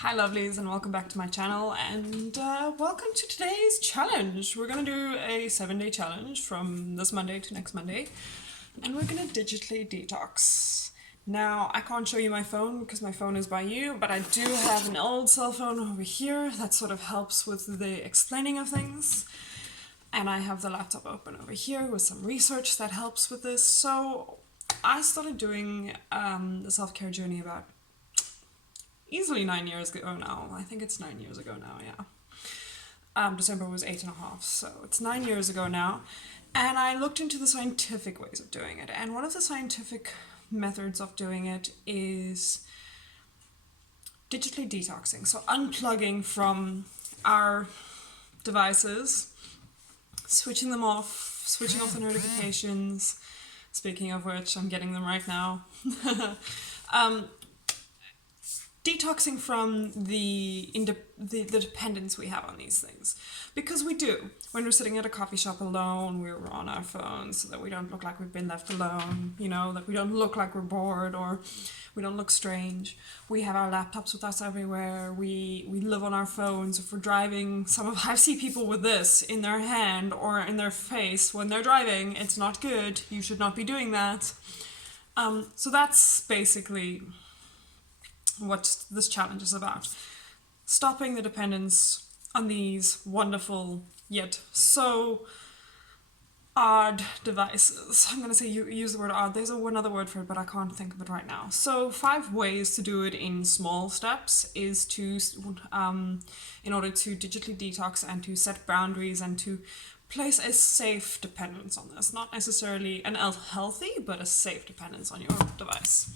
Hi lovelies, and welcome back to my channel, and welcome to today's challenge. We're going to do a 7-day challenge from this Monday to next Monday, and we're going to digitally detox. Now, I can't show you my phone because my phone is by you, but I do have an old cell phone over here that sort of helps with the explaining of things. And I have the laptop open over here with some research that helps with this. So I started doing the self-care journey about easily 9 years ago now. I think it's 9 years ago now, yeah. December was 8.5, so it's 9 years ago now. And I looked into the scientific ways of doing it. And one of the scientific methods of doing it is digitally detoxing. So unplugging from our devices, switching them off, switching off the notifications. Speaking of which, I'm getting them right now. Detoxing from the dependence we have on these things. Because we do. When we're sitting at a coffee shop alone, we're on our phones so that we don't look like we've been left alone, you know, that we don't look like we're bored or we don't look strange. We have our laptops with us everywhere. We live on our phones. If we're driving, I see people with this in their hand or in their face when they're driving. It's not good. You should not be doing that. So that's basically what this challenge is about. Stopping the dependence on these wonderful yet so odd devices. I'm going to say use the word odd. There's another word for it, but I can't think of it right now. So 5 ways to do it in small steps is to, in order to digitally detox and to set boundaries and to place a safe dependence on this. Not necessarily an healthy, but a safe dependence on your device.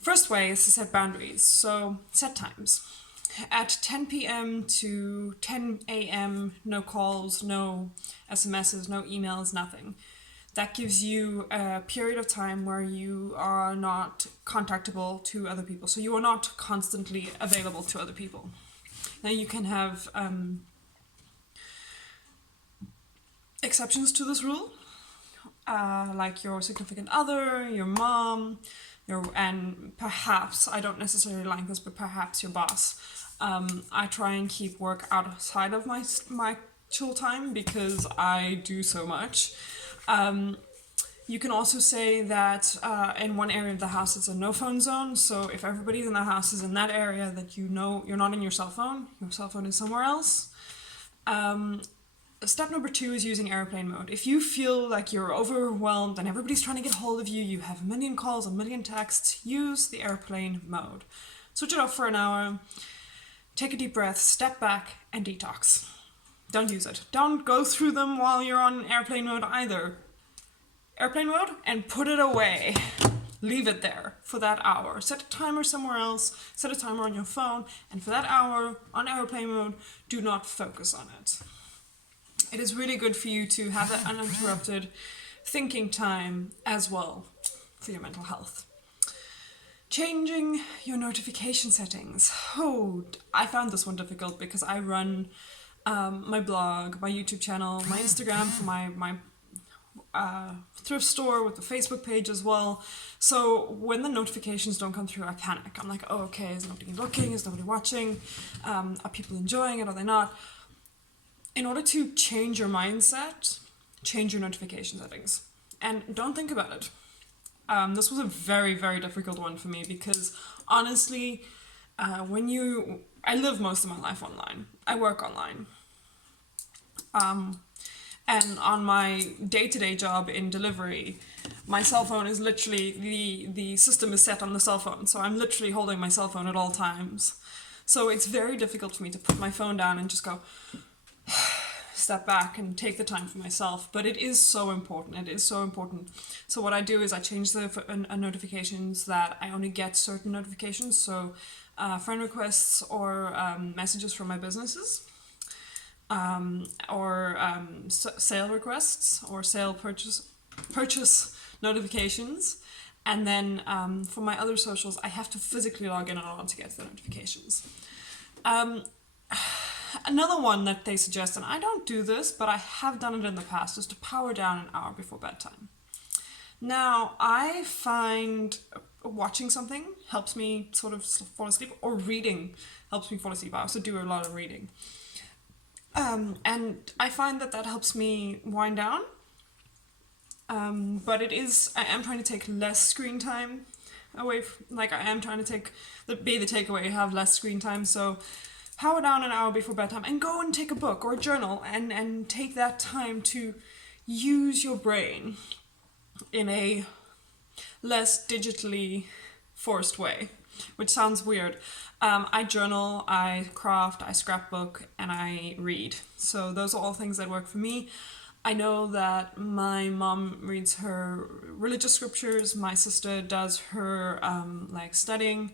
First way is to set boundaries, so set times. At 10 p.m. to 10 a.m., no calls, no SMSs, no emails, nothing. That gives you a period of time where you are not contactable to other people, so you are not constantly available to other people. Now you can have exceptions to this rule, like your significant other, your mom, and perhaps, I don't necessarily like this, but perhaps your boss. I try and keep work outside of my chill time because I do so much. You can also say that in one area of the house it's a no phone zone, so if everybody in the house is in that area that you know you're not in your cell phone is somewhere else. Step number 2 is using airplane mode. If you feel like you're overwhelmed and everybody's trying to get hold of you, you have a million calls, a million texts, use the airplane mode. Switch it off for an hour, take a deep breath, step back, and detox. Don't use it. Don't go through them while you're on airplane mode either. Airplane mode and put it away. Leave it there for that hour. Set a timer somewhere else, set a timer on your phone, and for that hour on airplane mode, do not focus on it. It is really good for you to have that uninterrupted thinking time as well for your mental health. Changing your notification settings. Oh, I found this one difficult because I run my blog, my YouTube channel, my Instagram for my thrift store with the Facebook page as well. So when the notifications don't come through, I panic. I'm like, oh, okay, is nobody looking? Is nobody watching? Are people enjoying it? Are they not? In order to change your mindset, change your notification settings. And don't think about it. This was a very, very difficult one for me because honestly, I live most of my life online. I work online. And on my day-to-day job in delivery, my cell phone is literally, the system is set on the cell phone. So I'm literally holding my cell phone at all times. So it's very difficult for me to put my phone down and just go, step back and take the time for myself, but it is so important. It is so important. So what I do is I change the notifications that I only get certain notifications, so friend requests or messages from my businesses, or sale requests or sale purchase notifications, and then for my other socials I have to physically log in and on to get the notifications. Another one that they suggest, and I don't do this, but I have done it in the past, is to power down an hour before bedtime. Now, I find watching something helps me sort of fall asleep, or reading helps me fall asleep. I also do a lot of reading. And I find that helps me wind down. But I am trying to take less screen time away. Like, I am trying to be the takeaway, have less screen time. So power down an hour before bedtime and go and take a book or a journal and take that time to use your brain in a less digitally forced way, which sounds weird. I journal, I craft, I scrapbook, and I read. So those are all things that work for me. I know that my mom reads her religious scriptures, my sister does her studying.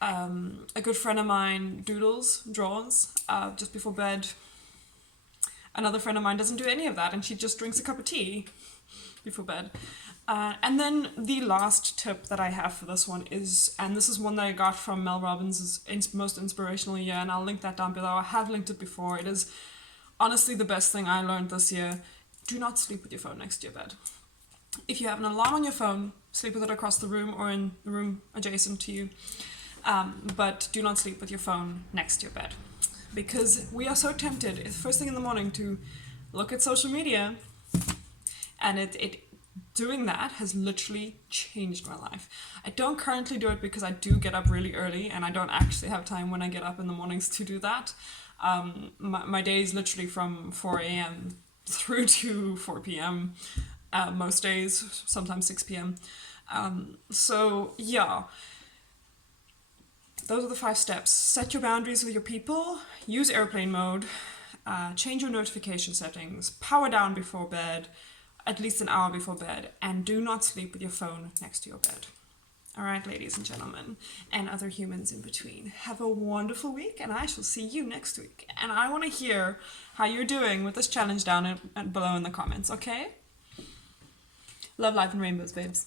A good friend of mine draws just before bed. Another friend of mine doesn't do any of that, and she just drinks a cup of tea before bed. And then the last tip that I have for this one is, and this is one that I got from Mel Robbins' most inspirational year, and I'll link that down below. I have linked it before. It is honestly the best thing I learned this year. Do not sleep with your phone next to your bed. If you have an alarm on your phone, sleep with it across the room or in the room adjacent to you. But do not sleep with your phone next to your bed. Because we are so tempted, first thing in the morning, to look at social media, and it doing that has literally changed my life. I don't currently do it because I do get up really early, and I don't actually have time when I get up in the mornings to do that. My day is literally from 4 a.m. through to 4 p.m. Most days, sometimes 6 p.m. So yeah, those are the 5 steps. Set your boundaries with your people, use airplane mode, change your notification settings, power down before bed, at least an hour before bed, and do not sleep with your phone next to your bed. All right, ladies and gentlemen, and other humans in between, have a wonderful week, and I shall see you next week. And I want to hear how you're doing with this challenge down below in the comments, okay? Love, life, and rainbows, babes.